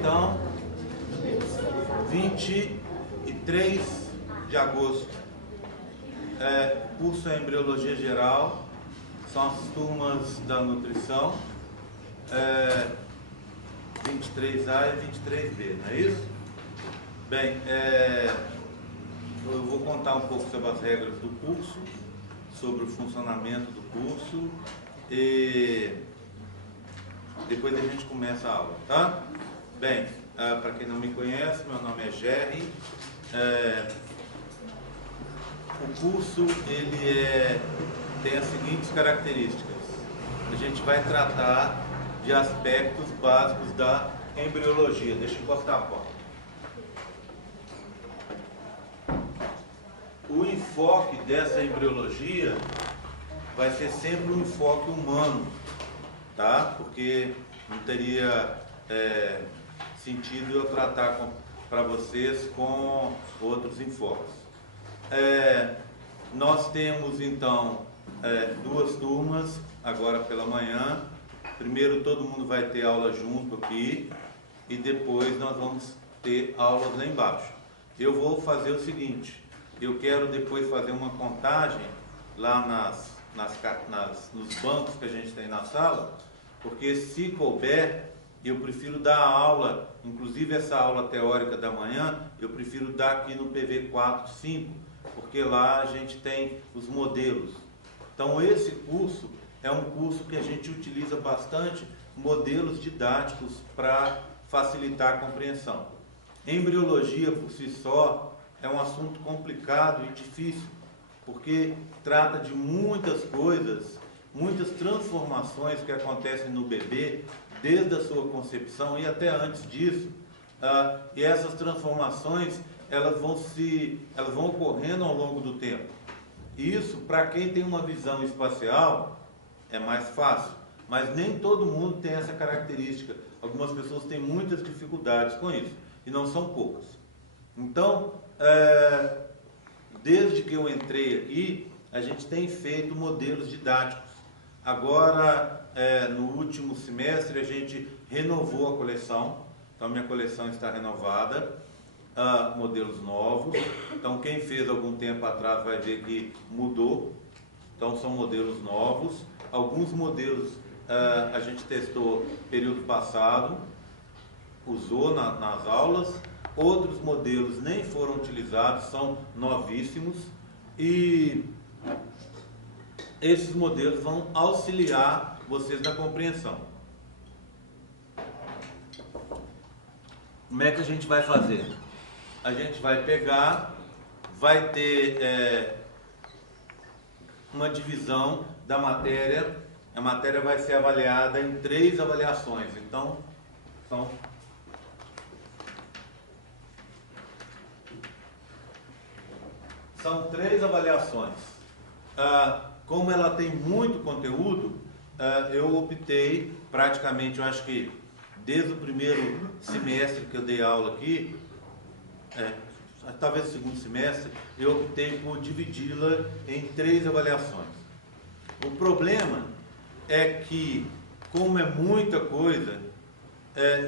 então, 23 de agosto, curso é Embriologia Geral, são as turmas da nutrição, 23A e 23B, não é isso? Bem, eu vou contar um pouco sobre as regras do curso, sobre o funcionamento do curso e depois a gente começa a aula, tá? Bem, para quem não me conhece, meu nome é Jerry. O curso ele tem as seguintes características. A gente vai tratar de aspectos básicos da embriologia. Deixa eu encostar a porta. O enfoque dessa embriologia vai ser sempre um enfoque humano, tá? Porque não teria sentido eu tratar para vocês com outros enfoques. Nós temos então duas turmas agora pela manhã. Primeiro todo mundo vai ter aula junto aqui e depois nós vamos ter aulas lá embaixo. Eu vou fazer o seguinte, eu quero depois fazer uma contagem lá nos bancos que a gente tem na sala, porque se couber, eu prefiro dar a aula, inclusive essa aula teórica da manhã, eu prefiro dar aqui no PV 4, 5, porque lá a gente tem os modelos. Então esse curso é um curso que a gente utiliza bastante modelos didáticos para facilitar a compreensão. Embriologia por si só é um assunto complicado e difícil, porque trata de muitas coisas, muitas transformações que acontecem no bebê, desde a sua concepção e até antes disso, e essas transformações elas vão ocorrendo ao longo do tempo. Isso, para quem tem uma visão espacial, é mais fácil, mas nem todo mundo tem essa característica. Algumas pessoas têm muitas dificuldades com isso, e não são poucas. Então, desde que eu entrei aqui, a gente tem feito modelos didáticos. Agora, no último semestre, a gente renovou a coleção. Então, minha coleção está renovada, modelos novos. Então, quem fez algum tempo atrás vai ver que mudou. Então, são modelos novos. Alguns modelos a gente testou período passado, usou nas aulas. Outros modelos nem foram utilizados, são novíssimos. E esses modelos vão auxiliar vocês na compreensão. Como é que a gente vai fazer? A gente vai pegar, vai ter uma divisão da matéria. A matéria vai ser avaliada em 3 avaliações. Então, são 3 avaliações. Como ela tem muito conteúdo, eu optei praticamente, eu acho que desde o primeiro semestre que eu dei aula aqui, talvez o segundo semestre, eu optei por dividi-la em 3 avaliações. O problema é que, como é muita coisa,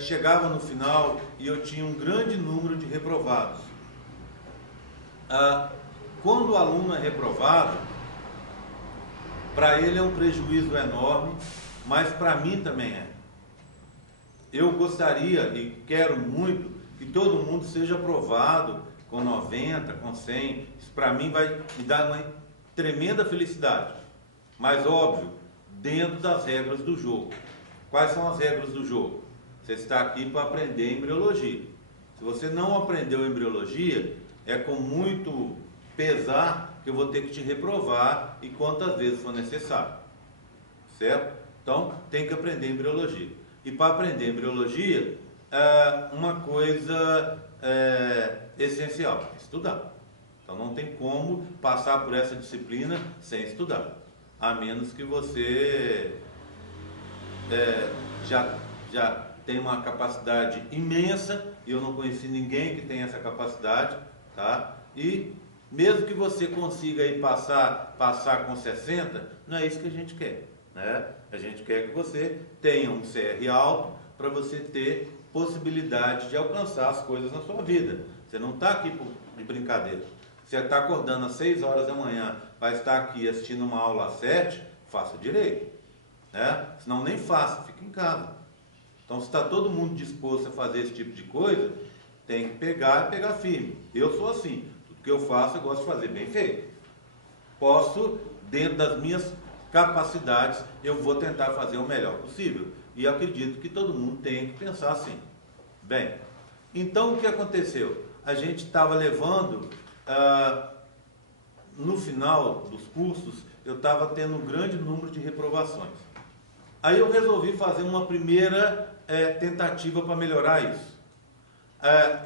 chegava no final e eu tinha um grande número de reprovados. Quando o aluno é reprovado, para ele é um prejuízo enorme, mas para mim também é. Eu gostaria e quero muito que todo mundo seja aprovado com 90, com 100. Isso para mim vai me dar uma tremenda felicidade. Mas óbvio, dentro das regras do jogo. Quais são as regras do jogo? Você está aqui para aprender embriologia. Se você não aprendeu embriologia, é com muito pesar que eu vou ter que te reprovar e quantas vezes for necessário, certo? Então, tem que aprender embriologia. E para aprender embriologia, uma coisa essencial, estudar. Então, não tem como passar por essa disciplina sem estudar, a menos que você já tenha uma capacidade imensa, e eu não conheci ninguém que tenha essa capacidade, tá? E mesmo que você consiga aí passar com 60, não é isso que a gente quer, né? A gente quer que você tenha um CR alto, para você ter possibilidade de alcançar as coisas na sua vida. Você não está aqui de brincadeira. Você está acordando às 6 horas da manhã, vai estar aqui assistindo uma aula às 7, faça direito. Né? Senão nem faça, fica em casa. Então, se está todo mundo disposto a fazer esse tipo de coisa, tem que pegar e pegar firme. Eu sou assim. Tudo que eu faço, eu gosto de fazer bem feito. Posso, dentro das minhas capacidades, eu vou tentar fazer o melhor possível. E acredito que todo mundo tem que pensar assim. Bem, então o que aconteceu? A gente estava levando, no final dos cursos, eu estava tendo um grande número de reprovações. Aí eu resolvi fazer uma primeira tentativa para melhorar isso.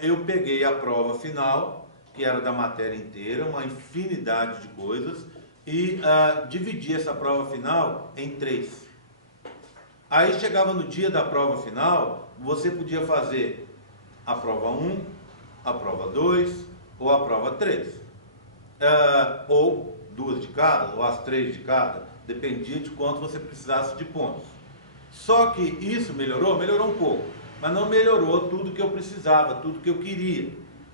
Eu peguei a prova final, que era da matéria inteira, uma infinidade de coisas, e dividi essa prova final em 3. Aí chegava no dia da prova final, você podia fazer a prova 1, a prova 2 ou a prova 3. Ou 2 de cada, ou as 3 de cada, dependia de quanto você precisasse de pontos. Só que isso melhorou? Melhorou um pouco, mas não melhorou tudo que eu precisava, tudo que eu queria.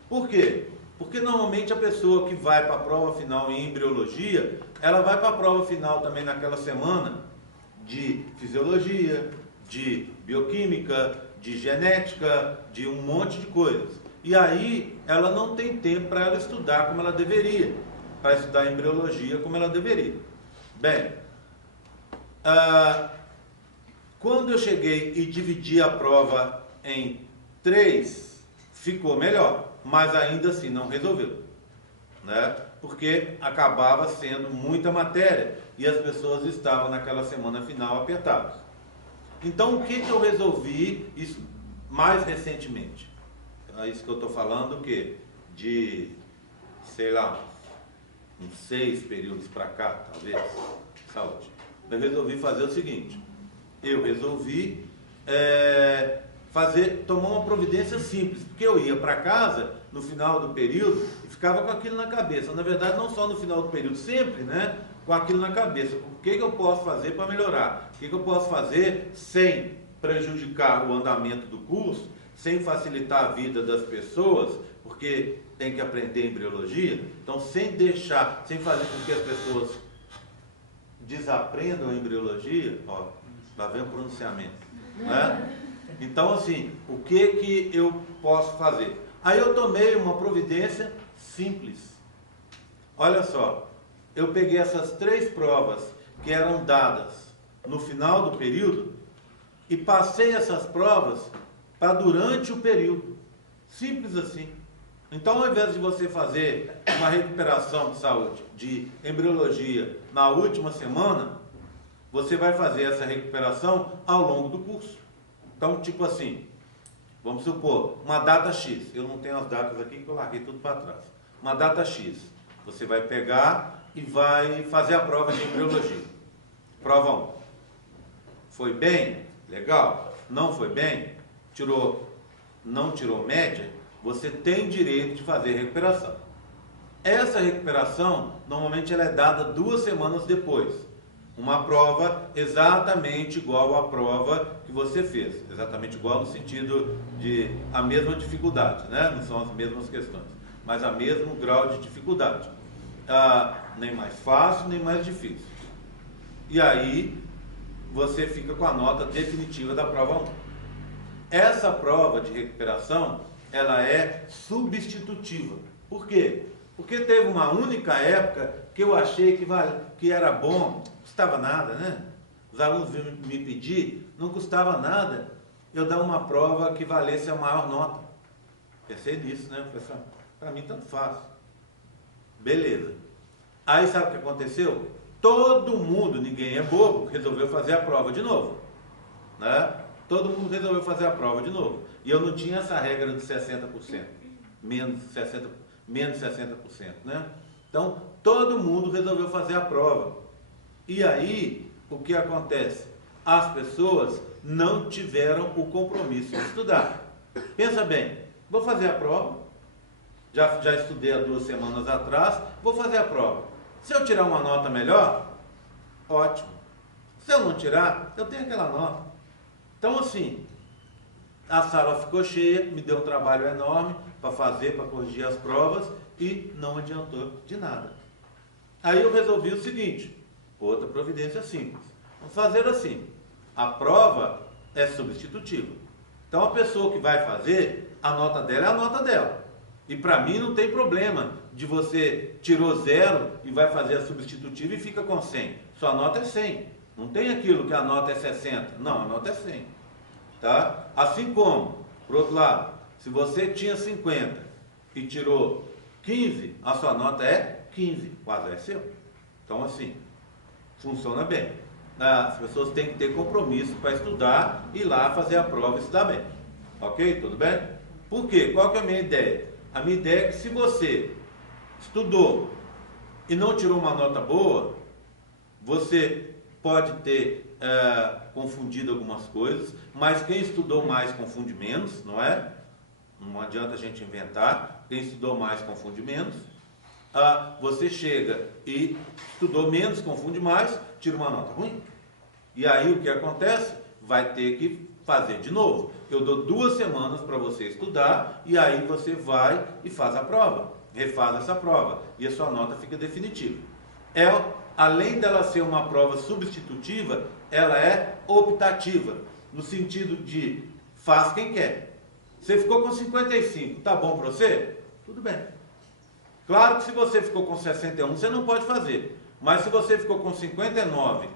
Por quê? Porque normalmente a pessoa que vai para a prova final em embriologia, ela vai para a prova final também naquela semana de fisiologia, de bioquímica, de genética, de um monte de coisas. E aí ela não tem tempo para ela estudar como ela deveria, para estudar embriologia como ela deveria. Bem, quando eu cheguei e dividi a prova em 3, ficou melhor, mas ainda assim não resolveu, né? Porque acabava sendo muita matéria e as pessoas estavam naquela semana final apertadas. Então o que eu resolvi isso mais recentemente? É isso que eu estou falando, o quê? De, sei lá, uns 6 períodos para cá, talvez, saúde. Eu resolvi fazer o seguinte, eu resolvi tomar uma providência simples, porque eu ia para casa no final do período e ficava com aquilo na cabeça. Na verdade, não só no final do período, sempre, né? Com aquilo na cabeça. O que eu posso fazer para melhorar? O que eu posso fazer sem prejudicar o andamento do curso, sem facilitar a vida das pessoas, porque tem que aprender embriologia, então sem fazer com que as pessoas desaprendam a embriologia, ó, lá vem o pronunciamento, né? Então, assim, o que eu posso fazer? Aí eu tomei uma providência simples. Olha só, eu peguei essas 3 provas que eram dadas no final do período e passei essas provas para durante o período. Simples assim. Então, ao invés de você fazer uma recuperação de saúde, de embriologia na última semana, você vai fazer essa recuperação ao longo do curso. Então, tipo assim, vamos supor, uma data X. Eu não tenho as datas aqui porque eu larguei tudo para trás. Uma data X. Você vai pegar e vai fazer a prova de embriologia. Prova 1. Foi bem? Legal. Não foi bem? Não tirou média? Você tem direito de fazer recuperação. Essa recuperação, normalmente ela é dada 2 semanas depois. Uma prova exatamente igual à prova que você fez. Exatamente igual no sentido de a mesma dificuldade, né? Não são as mesmas questões, mas a mesmo grau de dificuldade. Nem mais fácil, nem mais difícil. E aí, você fica com a nota definitiva da prova 1. Essa prova de recuperação, ela é substitutiva. Por quê? Porque teve uma única época que eu achei que era bom, não custava nada, né? Os alunos vinham me pedir, não custava nada eu dar uma prova que valesse a maior nota. Pensei nisso, né? Para mim tanto faz. Beleza. Aí sabe o que aconteceu? Todo mundo, ninguém é bobo, resolveu fazer a prova de novo, né? Todo mundo resolveu fazer a prova de novo. E eu não tinha essa regra de 60%, menos 60%, né? Então, todo mundo resolveu fazer a prova. E aí, o que acontece? As pessoas não tiveram o compromisso de estudar. Pensa bem, vou fazer a prova, já estudei há 2 semanas atrás, vou fazer a prova. Se eu tirar uma nota melhor, ótimo. Se eu não tirar, eu tenho aquela nota. Então, assim, a sala ficou cheia, me deu um trabalho enorme para fazer, para corrigir as provas e não adiantou de nada. Aí eu resolvi o seguinte, outra providência simples. Vamos fazer assim, a prova é substitutiva. Então a pessoa que vai fazer, a nota dela é a nota dela. E para mim não tem problema de você tirou 0 e vai fazer a substitutiva e fica com 100. Sua nota é 100. Não tem aquilo que a nota é 60. Não, a nota é 100. Tá? Assim como, por outro lado, se você tinha 50 e tirou 15, a sua nota é 15. Quase é seu. Então assim, funciona bem. As pessoas têm que ter compromisso para estudar, ir lá fazer a prova e estudar bem. Ok? Tudo bem? Por quê? Qual que é a minha ideia? A minha ideia é que se você estudou e não tirou uma nota boa, você pode ter confundido algumas coisas, mas quem estudou mais confunde menos, não é? Não adianta a gente inventar. Quem estudou mais confunde menos. Você chega e estudou menos, confunde mais, tira uma nota ruim. E aí o que acontece? Vai ter que fazer de novo. Eu dou 2 semanas para você estudar e aí você vai e faz a prova, refaz essa prova e a sua nota fica definitiva. Além dela ser uma prova substitutiva, ela é optativa, no sentido de faz quem quer. Você ficou com 55, tá bom para você? Tudo bem. Claro que se você ficou com 61, você não pode fazer. Mas se você ficou com 59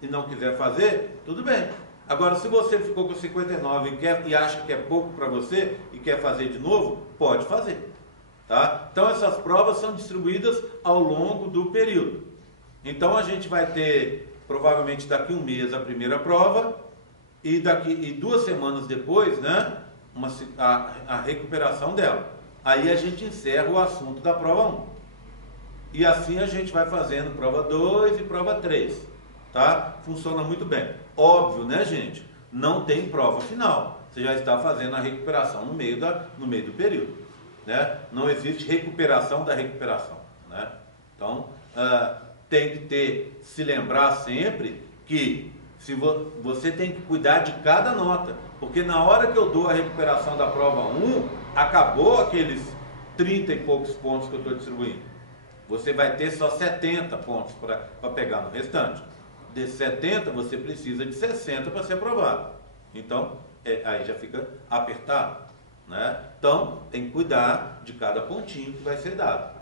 e não quiser fazer, tudo bem. Agora, se você ficou com 59 e acha que é pouco para você e quer fazer de novo, pode fazer. Tá? Então, essas provas são distribuídas ao longo do período. Então, a gente vai ter, provavelmente daqui um mês, a primeira prova e 2 semanas depois, né, a recuperação dela. Aí a gente encerra o assunto da prova 1. E assim a gente vai fazendo prova 2 e prova 3. Tá? Funciona muito bem. Óbvio, né, gente? Não tem prova final. Você já está fazendo a recuperação no meio do período. Né? Não existe recuperação da recuperação. Né? Então, tem que se lembrar sempre que você tem que cuidar de cada nota. Porque na hora que eu dou a recuperação da prova 1, acabou aqueles 30 e poucos pontos que eu estou distribuindo. Você vai ter só 70 pontos para pegar no restante. De 70, você precisa de 60 para ser aprovado. Então, aí já fica apertado. Né? Então, tem que cuidar de cada pontinho que vai ser dado.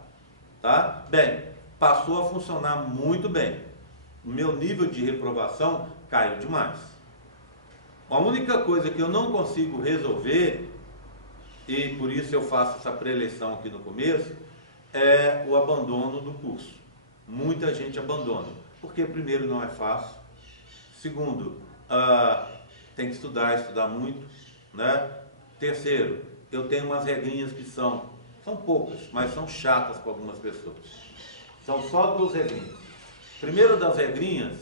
Tá? Bem, passou a funcionar muito bem. O meu nível de reprovação caiu demais. A única coisa que eu não consigo resolver, e por isso eu faço essa pré-eleição aqui no começo, é o abandono do curso. Muita gente abandona. Porque, primeiro, não é fácil. Segundo, tem que estudar muito. Né? Terceiro, eu tenho umas regrinhas que são poucas, mas são chatas para algumas pessoas. São só 2 regrinhas. Primeiro das regrinhas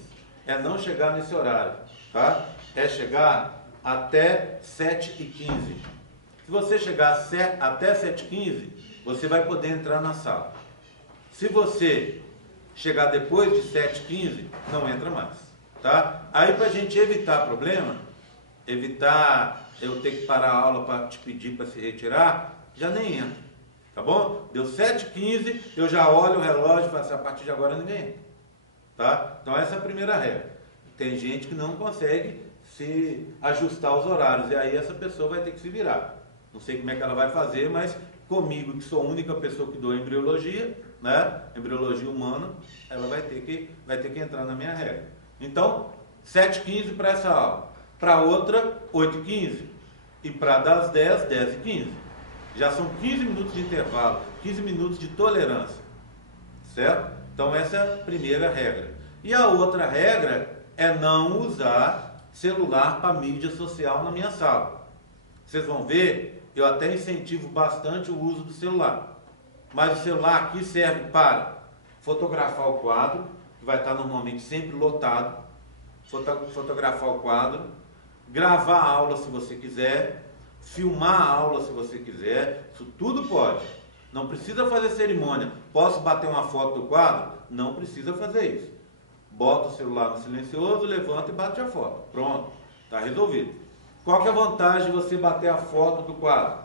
é não chegar nesse horário. Tá? É chegar até 7h15. Se você chegar até 7h15, você vai poder entrar na sala. Se você chegar depois de 7h15, não entra mais. Tá? Aí, para a gente evitar problema, evitar eu ter que parar a aula para te pedir para se retirar, já nem entra. Tá bom? Deu 7h15, eu já olho o relógio e falo assim, a partir de agora ninguém entra. Tá? Então essa é a primeira regra. Tem gente que não consegue se ajustar aos horários, e aí essa pessoa vai ter que se virar. Não sei como é que ela vai fazer, mas comigo, que sou a única pessoa que dou embriologia, né? Embriologia humana, ela vai ter que entrar na minha regra. Então, 7h15 para essa aula. Para outra, 8h15. E para das 10, 10h15. Já são 15 minutos de intervalo, 15 minutos de tolerância. Certo? Então, essa é a primeira regra. E a outra regra é não usar celular para mídia social na minha sala. Vocês vão ver, eu até incentivo bastante o uso do celular. Mas o celular aqui serve para fotografar o quadro, que vai estar normalmente sempre lotado, fotografar o quadro, gravar a aula se você quiser, filmar a aula se você quiser, isso tudo pode. Não precisa fazer cerimônia. Posso bater uma foto do quadro? Não precisa fazer isso. Bota o celular no silencioso, levanta e bate a foto. Pronto, está resolvido. Qual que é a vantagem de você bater a foto do quadro?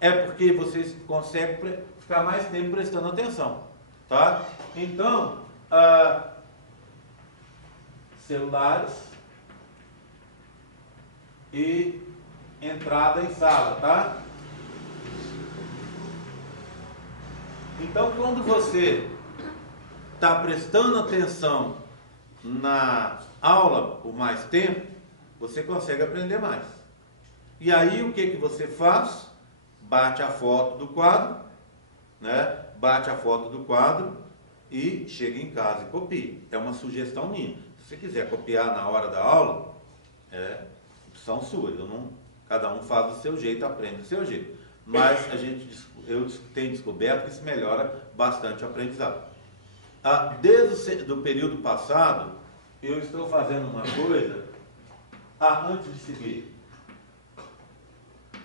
É porque você consegue ficar mais tempo prestando atenção, tá? Então, celulares e entrada em sala, tá? Então, quando você está prestando atenção na aula por mais tempo, você consegue aprender mais. E aí, o que você faz? Bate a foto do quadro, né? Bate a foto do quadro e chega em casa e copia. É uma sugestão minha. Se você quiser copiar na hora da aula, é opção sua. Cada um faz do seu jeito, aprende do seu jeito. Mas eu tenho descoberto que isso melhora bastante o aprendizado. Desde o período passado, eu estou fazendo uma coisa. Antes de seguir,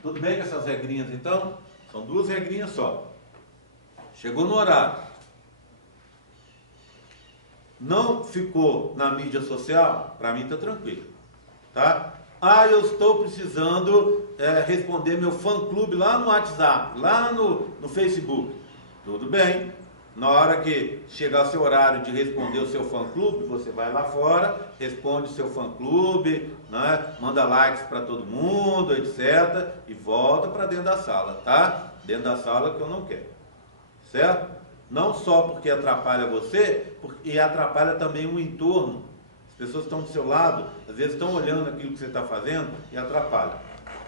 tudo bem com essas regrinhas então? São 2 regrinhas só. Chegou no horário, não ficou na mídia social, para mim está tranquilo, tá? Eu estou precisando responder meu fã-clube lá no WhatsApp, lá no Facebook. Tudo bem. Na hora que chegar o seu horário de responder o seu fã-clube, você vai lá fora, responde o seu fã-clube, né? Manda likes para todo mundo, etc. E volta para dentro da sala, tá? Dentro da sala que eu não quero. Certo? Não só porque atrapalha você, e atrapalha também o entorno. As pessoas estão do seu lado, às vezes estão olhando aquilo que você está fazendo e atrapalha.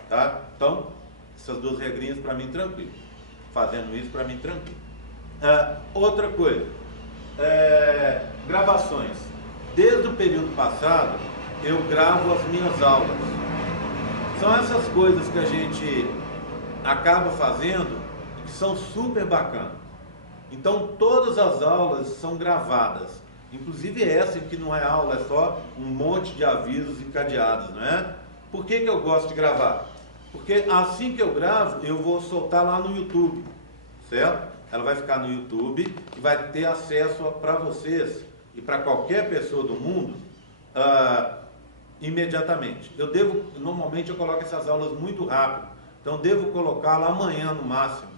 Tá? Então, essas 2 regrinhas para mim tranquilo. Fazendo isso para mim tranquilo. Outra coisa, gravações. Desde o período passado, eu gravo as minhas aulas. São essas coisas que a gente acaba fazendo que são super bacanas. Então, todas as aulas são gravadas. Inclusive essa que não é aula, é só um monte de avisos encadeados, não é? Por que eu gosto de gravar? Porque assim que eu gravo, eu vou soltar lá no YouTube, certo? Ela vai ficar no YouTube e vai ter acesso para vocês e para qualquer pessoa do mundo imediatamente. Normalmente eu coloco essas aulas muito rápido, então devo colocá-la amanhã no máximo.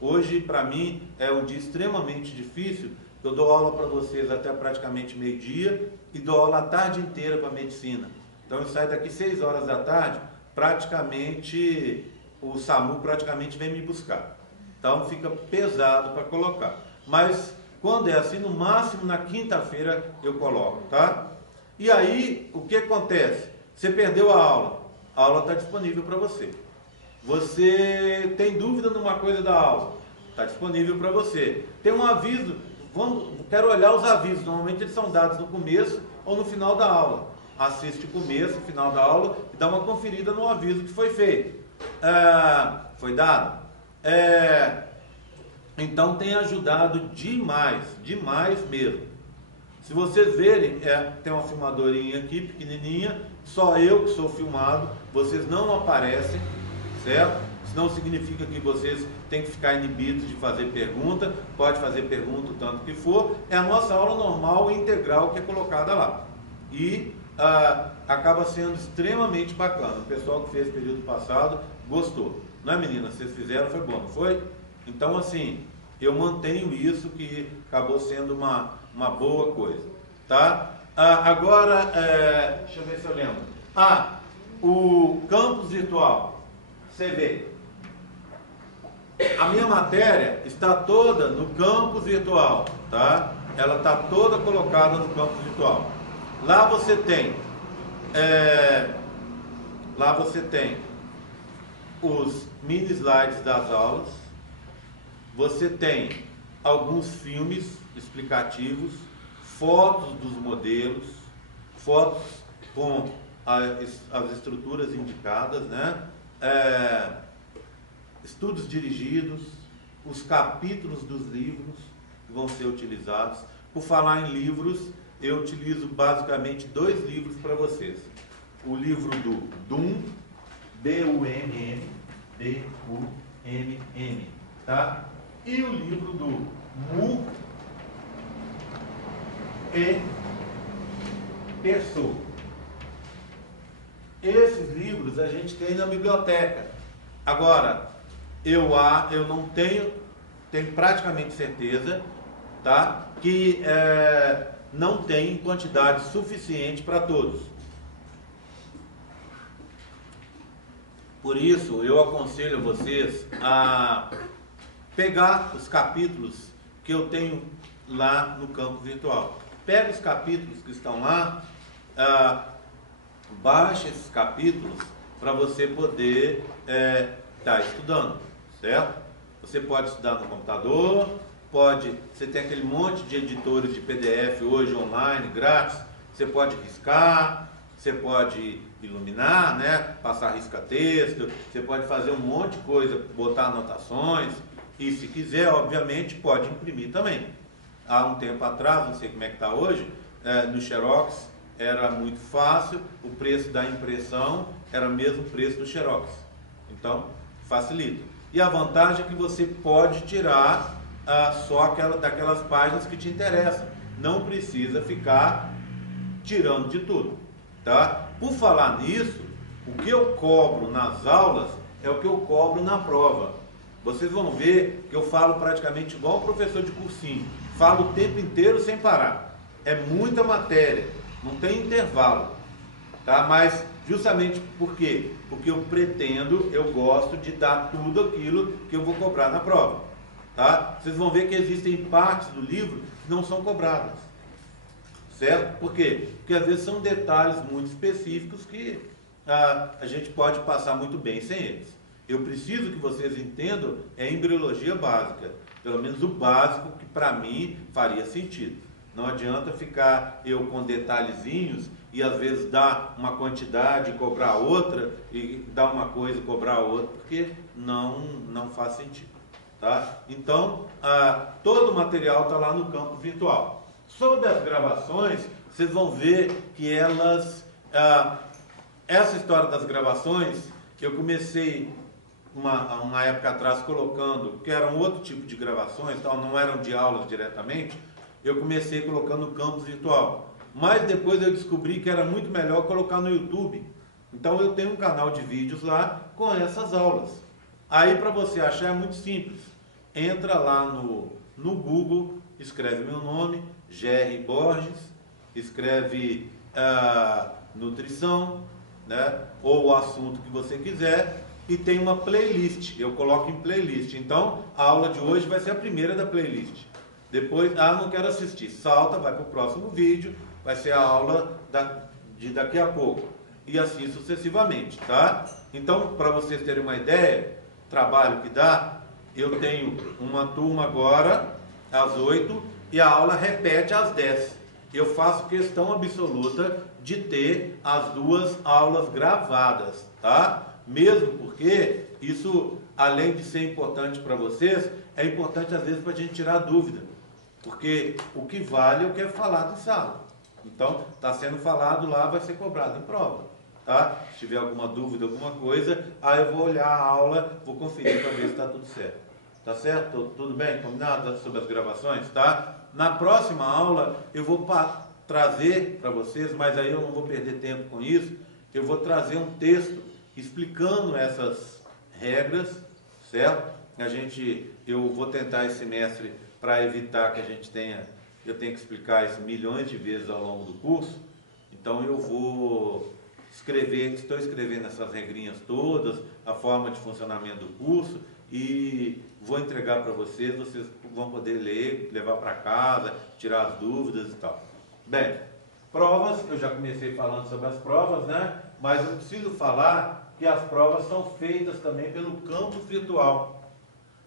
Hoje, para mim, é um dia extremamente difícil. Eu dou aula para vocês até praticamente meio-dia e dou aula a tarde inteira para medicina. Então eu saio daqui 6 horas da tarde, praticamente o SAMU praticamente vem me buscar. Então fica pesado para colocar. Mas quando é assim, no máximo na quinta-feira eu coloco, tá? E aí, o que acontece? Você perdeu a aula está disponível para você. Você tem dúvida numa coisa da aula, está disponível para você. Tem um aviso, quero olhar os avisos, normalmente eles são dados no começo ou no final da aula. Assiste o começo, o final da aula e dá uma conferida no aviso que foi feito. Foi dado? Então tem ajudado demais, demais mesmo. Se vocês verem, tem uma filmadorinha aqui, pequenininha, só eu que sou filmado, vocês não aparecem, certo? Isso não significa que vocês têm que ficar inibidos de fazer pergunta, pode fazer pergunta o tanto que for, é a nossa aula normal e integral que é colocada lá. E acaba sendo extremamente bacana. O pessoal que fez período passado gostou. Não é, meninas? Vocês fizeram, foi bom, não foi? Então, assim, eu mantenho isso que acabou sendo uma boa coisa, tá? Agora, deixa eu ver se eu lembro. O campus virtual. Você vê. A minha matéria está toda no campus virtual, tá? Ela está toda colocada no campus virtual. Lá você tem os mini slides das aulas, você tem alguns filmes explicativos, fotos dos modelos, fotos com as estruturas indicadas, né? Estudos dirigidos, os capítulos dos livros que vão ser utilizados. Por falar em livros, eu utilizo basicamente 2 livros para vocês. O livro do DUMM, D-U-M-M, D-U-M-M, tá? E o livro do Mu e Pessoa. Esses livros a gente tem na biblioteca. Agora, eu não tenho praticamente certeza, tá, que não tem quantidade suficiente para todos. Por isso, eu aconselho vocês a pegar os capítulos que eu tenho lá no campo virtual. Pega os capítulos que estão lá, baixa esses capítulos para você poder estar estudando, certo? Você pode estudar no computador, você tem aquele monte de editores de PDF hoje online, grátis, você pode riscar, você pode iluminar, né? Passar risca-texto, você pode fazer um monte de coisa, botar anotações, e se quiser, obviamente, pode imprimir também. Há um tempo atrás, não sei como é que está hoje, no Xerox era muito fácil, o preço da impressão era o mesmo preço do Xerox. Então, facilita. E a vantagem é que você pode tirar só daquelas páginas que te interessam. Não precisa ficar tirando de tudo, tá? Por falar nisso, o que eu cobro nas aulas é o que eu cobro na prova. Vocês vão ver que eu falo praticamente igual um professor de cursinho. Falo o tempo inteiro sem parar. É muita matéria, não tem intervalo, tá? Mas justamente por quê? Porque eu gosto de dar tudo aquilo que eu vou cobrar na prova, tá? Vocês vão ver que existem partes do livro que não são cobradas, certo? Por quê? Porque às vezes são detalhes muito específicos que a gente pode passar muito bem sem eles. Eu preciso que vocês entendam embriologia básica, pelo menos o básico que para mim faria sentido. Não adianta ficar eu com detalhezinhos e às vezes dar uma quantidade e cobrar outra, e dar uma coisa e cobrar outra, porque não faz sentido, tá? Então, todo o material está lá no campo virtual. Sobre as gravações, vocês vão ver que essa história das gravações, eu comecei uma época atrás colocando, que era um outro tipo de gravações, então não eram de aulas diretamente, eu comecei colocando no campus virtual. Mas depois eu descobri que era muito melhor colocar no YouTube. Então eu tenho um canal de vídeos lá com essas aulas. Aí para você achar é muito simples. Entra lá no Google, escreve meu nome, G.R. Borges, escreve nutrição, né, ou o assunto que você quiser, e tem uma playlist, eu coloco em playlist. Então, a aula de hoje vai ser a primeira da playlist. Depois, não quero assistir, salta, vai para o próximo vídeo, vai ser a aula de daqui a pouco. E assim sucessivamente, tá? Então, para vocês terem uma ideia, trabalho que dá, eu tenho uma turma agora, às 8, e a aula repete às 10. Eu faço questão absoluta de ter as duas aulas gravadas, tá? Mesmo porque isso, além de ser importante para vocês, é importante às vezes para a gente tirar dúvida. Porque o que vale é o que é falado em sala. Então, está sendo falado lá, vai ser cobrado em prova, tá? Se tiver alguma dúvida, alguma coisa, aí eu vou olhar a aula, vou conferir para ver se está tudo certo. Tá certo? Tudo bem? Combinado sobre as gravações, tá? Na próxima aula, eu vou trazer para vocês, mas aí eu não vou perder tempo com isso, eu vou trazer um texto explicando essas regras, certo? Eu vou tentar esse semestre para evitar que eu tenha que explicar isso milhões de vezes ao longo do curso. Então eu vou estou escrevendo essas regrinhas todas, a forma de funcionamento do curso, e vou entregar para vocês vão poder ler, levar para casa, tirar as dúvidas e tal. Bem, provas, eu já comecei falando sobre as provas, né? Mas eu preciso falar que as provas são feitas também pelo campus virtual.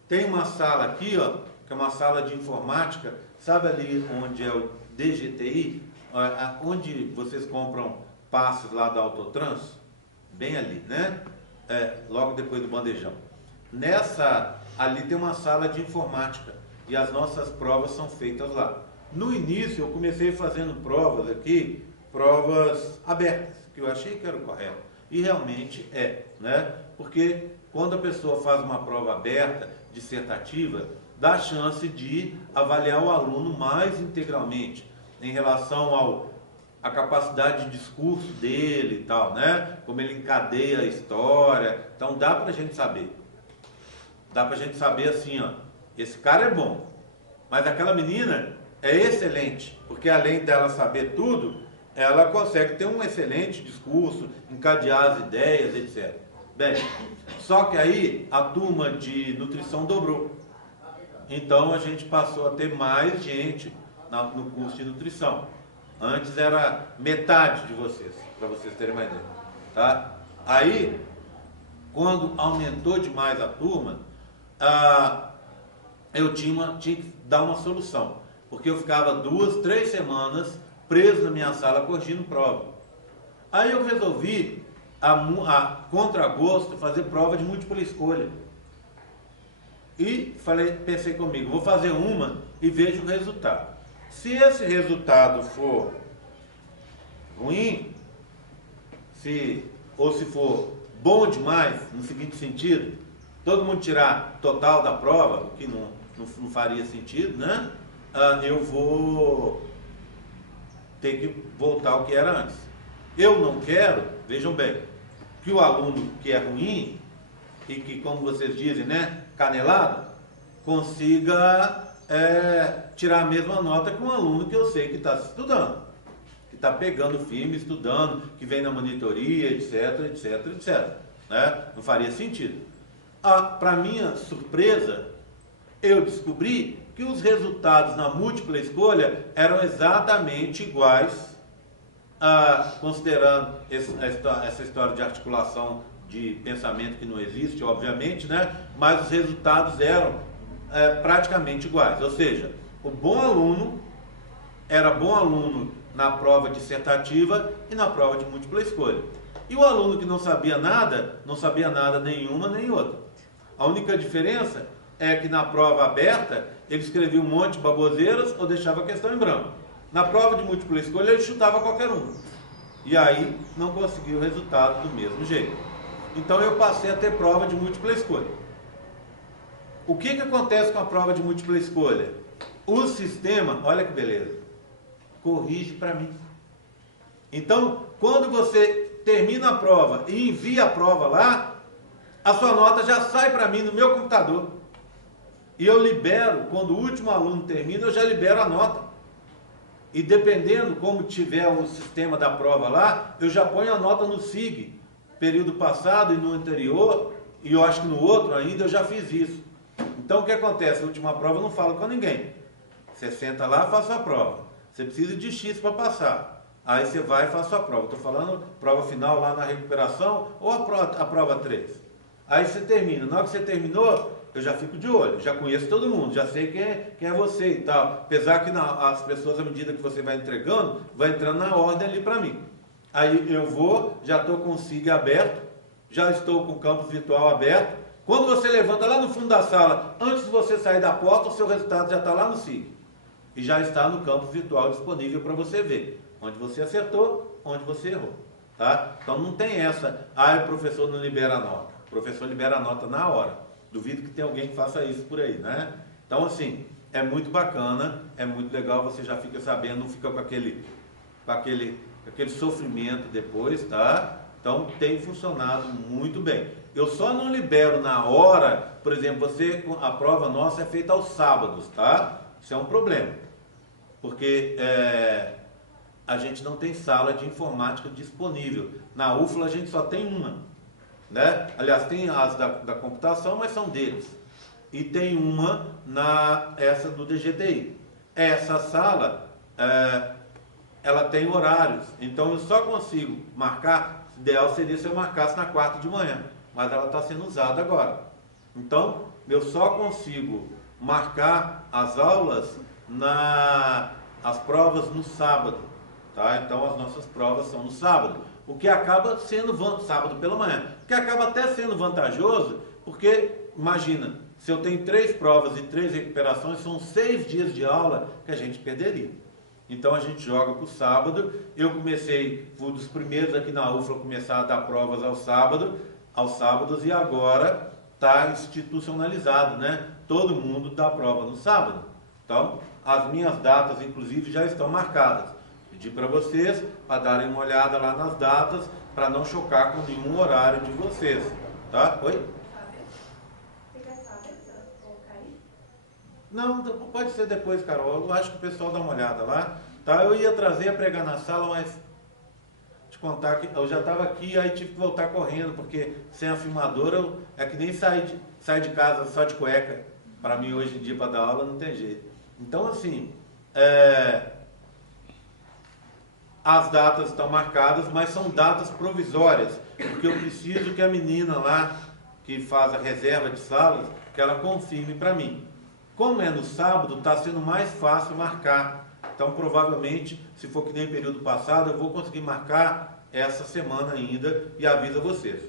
Tem uma sala aqui, ó, que é uma sala de informática, sabe ali onde é o DGTI, onde vocês compram passes lá da Autotrans? Bem ali, né? Logo depois do bandejão. Ali tem uma sala de informática e as nossas provas são feitas lá. No início eu comecei fazendo provas aqui, provas abertas, que eu achei que era o correto. E realmente né? Porque quando a pessoa faz uma prova aberta, dissertativa, dá chance de avaliar o aluno mais integralmente em relação ao a capacidade de discurso dele e tal, né? Como ele encadeia a história. Então dá pra gente saber. Dá pra gente saber assim, ó, esse cara é bom, mas aquela menina é excelente, porque além dela saber tudo, ela consegue ter um excelente discurso, encadear as ideias, etc. Bem, só que aí a turma de nutrição dobrou. Então a gente passou a ter mais gente no curso de nutrição. Antes era metade de vocês, para vocês terem uma ideia. Tá? Aí, quando aumentou demais a turma, eu tinha que dar uma solução. Porque eu ficava 2, 3 semanas preso na minha sala corrigindo prova. Aí eu resolvi, a contragosto, fazer prova de múltipla escolha. E pensei comigo, vou fazer uma e vejo o resultado. Se esse resultado for ruim, ou se for bom demais, no seguinte sentido, todo mundo tirar total da prova, o que não faria sentido, né? Eu vou ter que voltar ao que era antes. Eu não quero, vejam bem, que o aluno que é ruim e que, como vocês dizem, né, canelado, consiga tirar a mesma nota que um aluno que eu sei que está estudando, que está pegando firme, estudando, que vem na monitoria, etc, etc, etc. Né? Não faria sentido. Para minha surpresa, eu descobri que os resultados na múltipla escolha eram exatamente iguais, considerando essa história de articulação de pensamento que não existe, obviamente, né? Mas os resultados eram praticamente iguais. Ou seja, o bom aluno era bom aluno na prova dissertativa e na prova de múltipla escolha. E o aluno que não sabia nada nenhuma nem outra. A única diferença é que na prova aberta ele escrevia um monte de baboseiras ou deixava a questão em branco. Na prova de múltipla escolha ele chutava qualquer um. E aí não conseguia o resultado do mesmo jeito. Então eu passei a ter prova de múltipla escolha. O que acontece com a prova de múltipla escolha? O sistema, olha que beleza, corrige para mim. Então, quando você termina a prova e envia a prova lá, a sua nota já sai para mim no meu computador. E eu libero, quando o último aluno termina, eu já libero a nota. E dependendo como tiver o sistema da prova lá, eu já ponho a nota no SIG, período passado e no anterior, e eu acho que no outro ainda eu já fiz isso. Então o que acontece? Na última prova eu não falo com ninguém. Você senta lá e faz a prova. Você precisa de X para passar. Aí você vai e faz a sua prova. Estou falando prova final lá na recuperação ou a prova 3. Aí você termina. Na hora que você terminou, eu já fico de olho. Já conheço todo mundo. Já sei quem é você e tal. Apesar que as pessoas, à medida que você vai entregando, vai entrando na ordem ali para mim. Aí eu vou, já estou com o SIG aberto. Já estou com o campus virtual aberto. Quando você levanta lá no fundo da sala, antes de você sair da porta, o seu resultado já está lá no SIG. E já está no campus virtual disponível para você ver. Onde você acertou, onde você errou. Tá? Então não tem essa, o professor não libera a nota. O professor libera a nota na hora. Duvido que tenha alguém que faça isso por aí, né? Então assim, é muito bacana, é muito legal, você já fica sabendo, não fica com aquele sofrimento depois, tá? Então tem funcionado muito bem. Eu só não libero na hora, por exemplo, a prova nossa é feita aos sábados, tá? Isso é um problema, porque a gente não tem sala de informática disponível. Na UFLA a gente só tem uma, né? Aliás, tem as da computação, mas são deles. E tem uma essa do DGTI. Essa sala, ela tem horários, então eu só consigo marcar, o ideal seria se eu marcasse na quarta de manhã, mas ela está sendo usada agora. Então, eu só consigo marcar as aulas, as provas no sábado, tá? Então as nossas provas são no sábado, o que acaba sendo sábado pela manhã, o que acaba até sendo vantajoso, porque imagina, se eu tenho 3 provas e 3 recuperações, são 6 dias de aula que a gente perderia. Então a gente joga para o sábado. Eu fui dos primeiros aqui na UFLA a começar a dar provas aos sábados, e agora está institucionalizado, né? Todo mundo dá prova no sábado. Então, as minhas datas, inclusive, já estão marcadas. Pedir para vocês, para darem uma olhada lá nas datas, para não chocar com nenhum horário de vocês, tá? Oi? Você quer saber se eu vou cair? Não, pode ser depois, Carol. Eu acho que o pessoal dá uma olhada lá, tá? Eu ia trazer a pregar na sala, mas te contar que eu já estava aqui, aí tive que voltar correndo, porque sem a filmadora é que nem sair de casa só de cueca. Para mim hoje em dia, para dar aula, não tem jeito. Então, assim, as datas estão marcadas, mas são datas provisórias, porque eu preciso que a menina lá, que faz a reserva de salas, que ela confirme para mim. Como é no sábado, está sendo mais fácil marcar. Então, provavelmente, se for que nem o período passado, eu vou conseguir marcar essa semana ainda e aviso a vocês.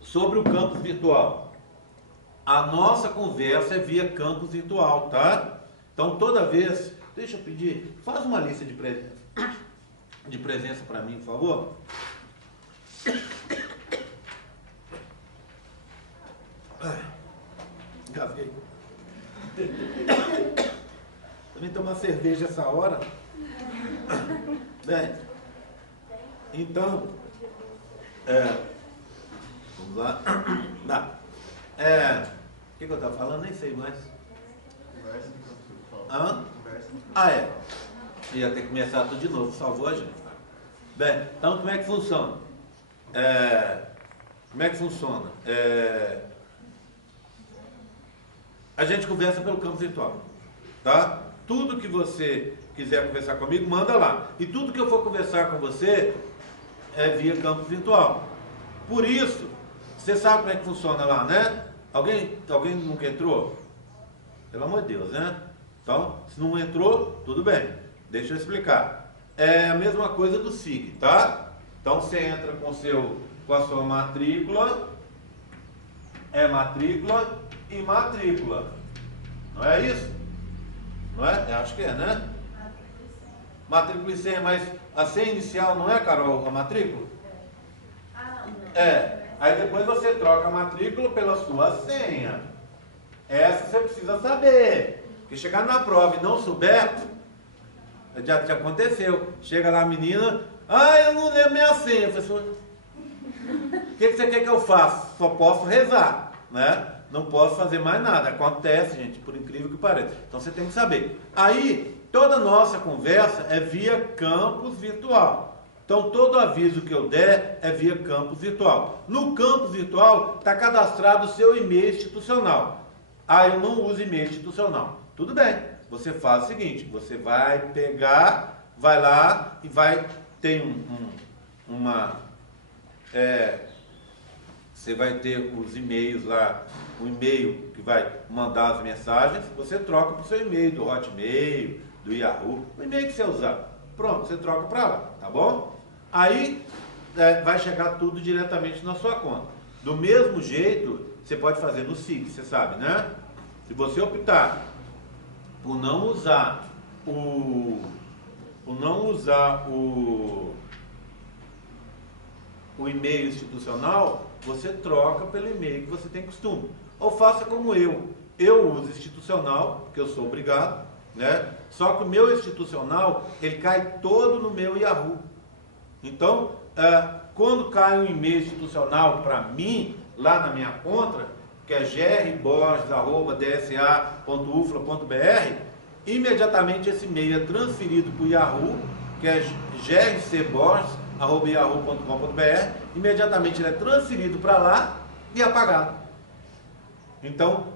Sobre o campus virtual. A nossa conversa é via campus virtual, tá? Então, toda vez... Deixa eu pedir, faz uma lista de presença para mim, por favor. Engasguei. Também tomar cerveja essa hora. Bem, então, vamos lá. Dá. O que eu estava falando? Nem sei mais. Hã? Ia ter que começar tudo de novo, salvou a gente. Bem, então como é que funciona? A gente conversa pelo campo virtual, tá? Tudo que você quiser conversar comigo, manda lá. E tudo que eu for conversar com você é via campo virtual. Por isso, você sabe como é que funciona lá, né? Alguém nunca entrou? Pelo amor de Deus, né? Então, se não entrou, tudo bem. Deixa eu explicar. É a mesma coisa do SIG, tá? Então, você entra com a sua matrícula, matrícula e matrícula. Não é isso? Não é? Eu acho que é, né? Matrícula e senha, mas a senha inicial não é, Carol, a matrícula? Aí depois você troca a matrícula pela sua senha. Essa você precisa saber. Porque chegar na prova e não souber, já aconteceu. Chega lá a menina, eu não lembro minha senha. Professor, o que você quer que eu faça? Só posso rezar, né? Não posso fazer mais nada. Acontece, gente, por incrível que pareça. Então você tem que saber. Aí, toda a nossa conversa é via campus virtual. Então, todo aviso que eu der é via campus virtual. No campus virtual, está cadastrado o seu e-mail institucional. Eu não uso e-mail institucional. Tudo bem, você faz o seguinte, você vai pegar, vai lá e tem você vai ter os e-mails lá, o e-mail que vai mandar as mensagens, você troca para o seu e-mail do Hotmail, do Yahoo, o e-mail que você usar. Pronto, você troca para lá, tá bom? Aí vai chegar tudo diretamente na sua conta. Do mesmo jeito, você pode fazer no SIG, você sabe, né? Se você optar por não usar o e-mail institucional, você troca pelo e-mail que você tem costume. Ou faça como eu uso institucional, porque eu sou obrigado, né? Só que o meu institucional, ele cai todo no meu Yahoo. Então, quando cai um e-mail institucional para mim, lá na minha conta, que é grborges@dsa.ufla.br, imediatamente esse e-mail é transferido para o Yahoo, que é grcborges@yahoo.com.br, imediatamente ele é transferido para lá e apagado. Então,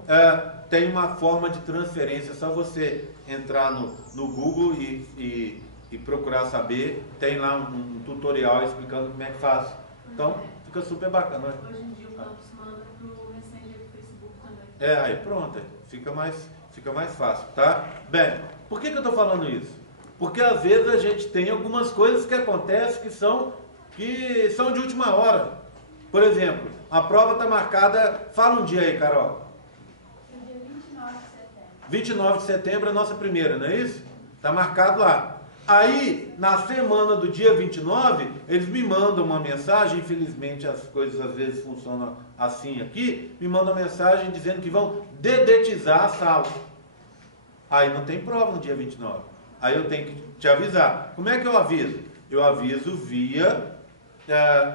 tem uma forma de transferência, é só você entrar no Google e procurar saber, tem lá um tutorial explicando como é que faz. Então, fica super bacana. Hoje em dia o campus manda pro Messenger do Facebook também. Aí pronto, fica mais fácil, tá? Bem, por que eu estou falando isso? Porque às vezes a gente tem algumas coisas que acontecem que são de última hora. Por exemplo, a prova está marcada, fala um dia aí, Carol. Dia 29 de setembro. 29 de setembro é a nossa primeira, não é isso? Está marcado lá. Aí, na semana do dia 29, eles me mandam uma mensagem, infelizmente as coisas às vezes funcionam assim aqui, me mandam uma mensagem dizendo que vão dedetizar a sala. Aí não tem prova no dia 29. Aí eu tenho que te avisar. Como é que eu aviso? Eu aviso via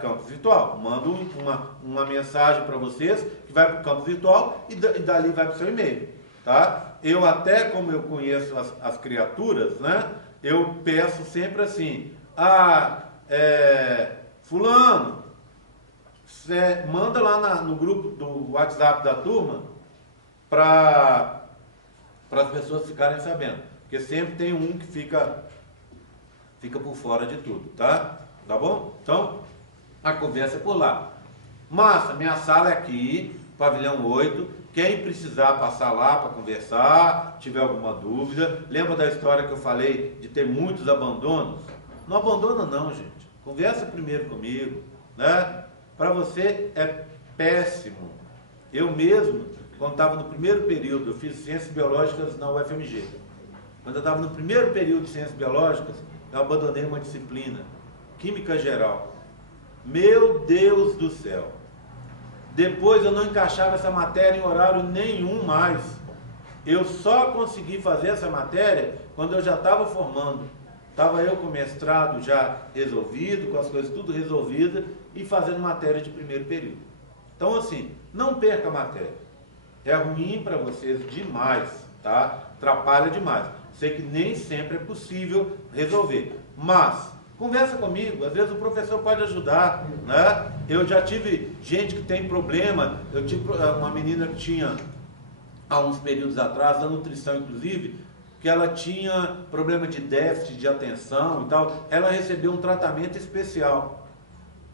campus virtual. Mando uma mensagem para vocês que vai para o campus virtual e dali vai para o seu e-mail. Tá? Eu até, como eu conheço as criaturas, né? Eu peço sempre assim, fulano, manda lá no grupo do WhatsApp da turma para as pessoas ficarem sabendo. Porque sempre tem um que fica por fora de tudo, tá? Tá bom? Então, a conversa é por lá. Massa, minha sala é aqui, pavilhão 8. Quem precisar passar lá para conversar, tiver alguma dúvida. Lembra da história que eu falei de ter muitos abandonos? Não abandona não, gente. Conversa primeiro comigo, né? Para você é péssimo. Eu mesmo, quando estava no primeiro período, eu fiz Ciências Biológicas na UFMG. Quando eu estava no primeiro período de Ciências Biológicas, eu abandonei uma disciplina, Química Geral. Meu Deus do céu! Depois eu não encaixava essa matéria em horário nenhum mais. Eu só consegui fazer essa matéria quando eu já estava formando. Estava eu com o mestrado já resolvido, com as coisas tudo resolvidas e fazendo matéria de primeiro período. Então assim, não perca a matéria. É ruim para vocês demais, tá? Atrapalha demais. Sei que nem sempre é possível resolver, mas conversa comigo, às vezes o professor pode ajudar, né? Eu já tive gente que tem problema, eu tive uma menina que tinha, há uns períodos atrás, da nutrição inclusive, que ela tinha problema de déficit de atenção e tal, ela recebeu um tratamento especial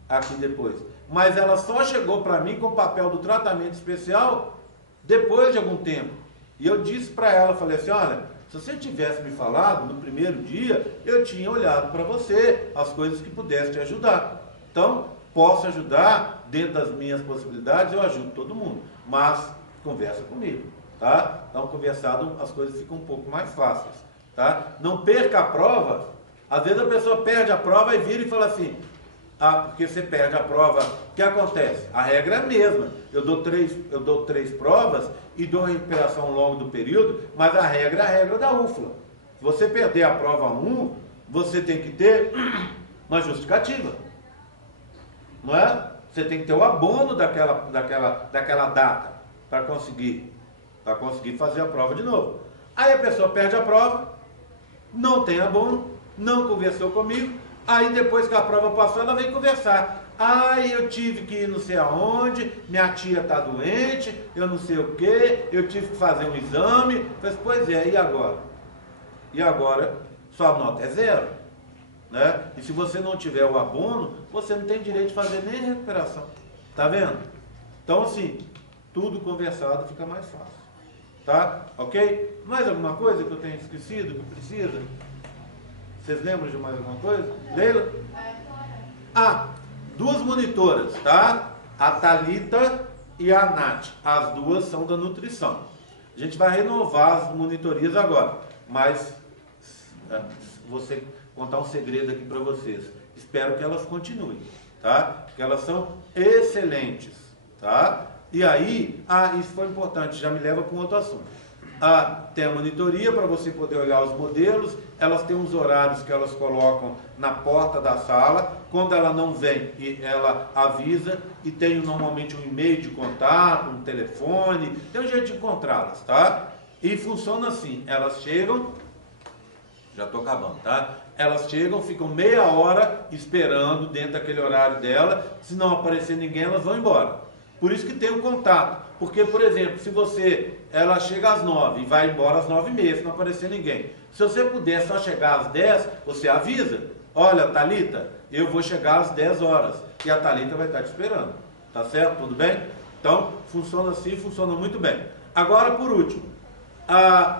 aqui depois, mas ela só chegou para mim com o papel do tratamento especial depois de algum tempo, e eu disse para ela, falei assim, olha, se você tivesse me falado no primeiro dia, eu tinha olhado para você as coisas que pudessem te ajudar. Então, posso ajudar, dentro das minhas possibilidades, eu ajudo todo mundo. Mas, conversa comigo, tá? Então, conversado, as coisas ficam um pouco mais fáceis, tá? Não perca a prova. Às vezes a pessoa perde a prova e vira e fala assim, porque você perde a prova, o que acontece? A regra é a mesma. Eu dou três provas e dou a recuperação ao longo do período, mas a regra é a regra da UFLA. Se você perder a prova 1, você tem que ter uma justificativa. Não é? Você tem que ter o abono daquela data para conseguir fazer a prova de novo. Aí a pessoa perde a prova, não tem abono, não conversou comigo, aí depois que a prova passou, ela vem conversar. Eu tive que ir não sei aonde, minha tia está doente, eu não sei o que, eu tive que fazer um exame. Pois é, e agora? E agora, sua nota é 0. Né? E se você não tiver o abono, você não tem direito de fazer nem recuperação. Tá vendo? Então assim, tudo conversado fica mais fácil. Tá? Ok? Mais alguma coisa que eu tenha esquecido, que precisa? Vocês lembram de mais alguma coisa? Leila? Duas monitoras, tá? A Thalita e a Nath. As duas são da nutrição. A gente vai renovar as monitorias agora. Mas vou contar um segredo aqui para vocês. Espero que elas continuem, tá? Porque elas são excelentes, tá? E aí, isso foi importante, já me leva para um outro assunto. Tem a monitoria para você poder olhar os modelos, elas têm uns horários que elas colocam na porta da sala, quando ela não vem, ela avisa, e tem normalmente um e-mail de contato, um telefone, tem um jeito de encontrá-las, tá? E funciona assim, elas chegam, já estou acabando, tá? Elas chegam, ficam meia hora esperando dentro daquele horário dela, se não aparecer ninguém, elas vão embora. Por isso que tem um contato. Porque, por exemplo, se ela chega às 9 e vai embora às 9h30, se não aparecer ninguém. Se você puder só chegar às 10, você avisa. Olha, Thalita, eu vou chegar às 10 horas. E a Thalita vai estar te esperando. Tá certo? Tudo bem? Então, funciona assim, funciona muito bem. Agora, por último,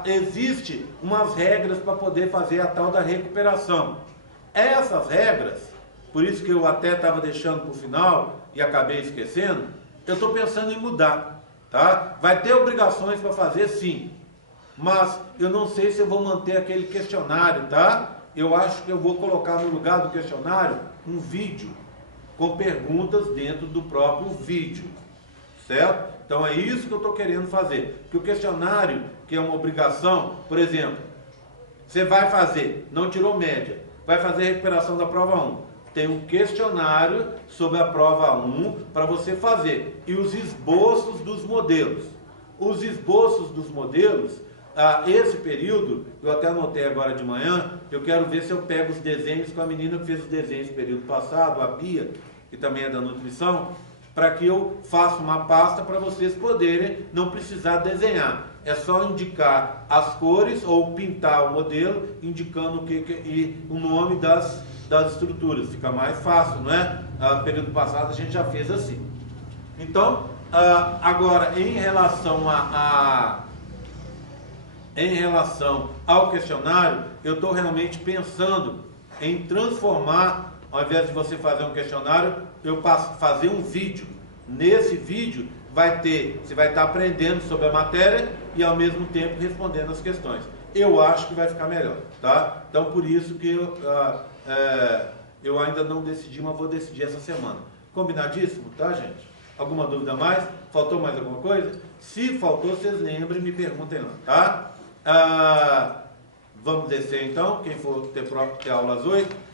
existe umas regras para poder fazer a tal da recuperação. Essas regras, por isso que eu até estava deixando para o final e acabei esquecendo, eu estou pensando em mudar, tá? Vai ter obrigações para fazer, sim, mas eu não sei se eu vou manter aquele questionário, tá? Eu acho que eu vou colocar no lugar do questionário um vídeo com perguntas dentro do próprio vídeo, certo? Então é isso que eu estou querendo fazer. Porque o questionário, que é uma obrigação, por exemplo, você vai fazer, não tirou média, vai fazer a recuperação da prova 1. Tem um questionário sobre a prova 1 para você fazer. E os esboços dos modelos. Os esboços dos modelos, esse período, eu até anotei agora de manhã, eu quero ver se eu pego os desenhos com a menina que fez os desenhos no período passado, a Bia, que também é da nutrição, para que eu faça uma pasta para vocês poderem não precisar desenhar. É só indicar as cores ou pintar o modelo, indicando e o nome das estruturas. Fica mais fácil, não é? No período passado a gente já fez assim. Então, agora, em relação ao questionário, eu estou realmente pensando em transformar, ao invés de você fazer um questionário, eu passo a fazer um vídeo. Nesse vídeo você vai estar aprendendo sobre a matéria e ao mesmo tempo respondendo as questões. Eu acho que vai ficar melhor, tá? Então por isso que eu ainda não decidi, mas vou decidir essa semana. Combinadíssimo, tá, gente? Alguma dúvida mais? Faltou mais alguma coisa? Se faltou, vocês lembrem e me perguntem lá, tá? Vamos descer então, quem for ter aula às 8.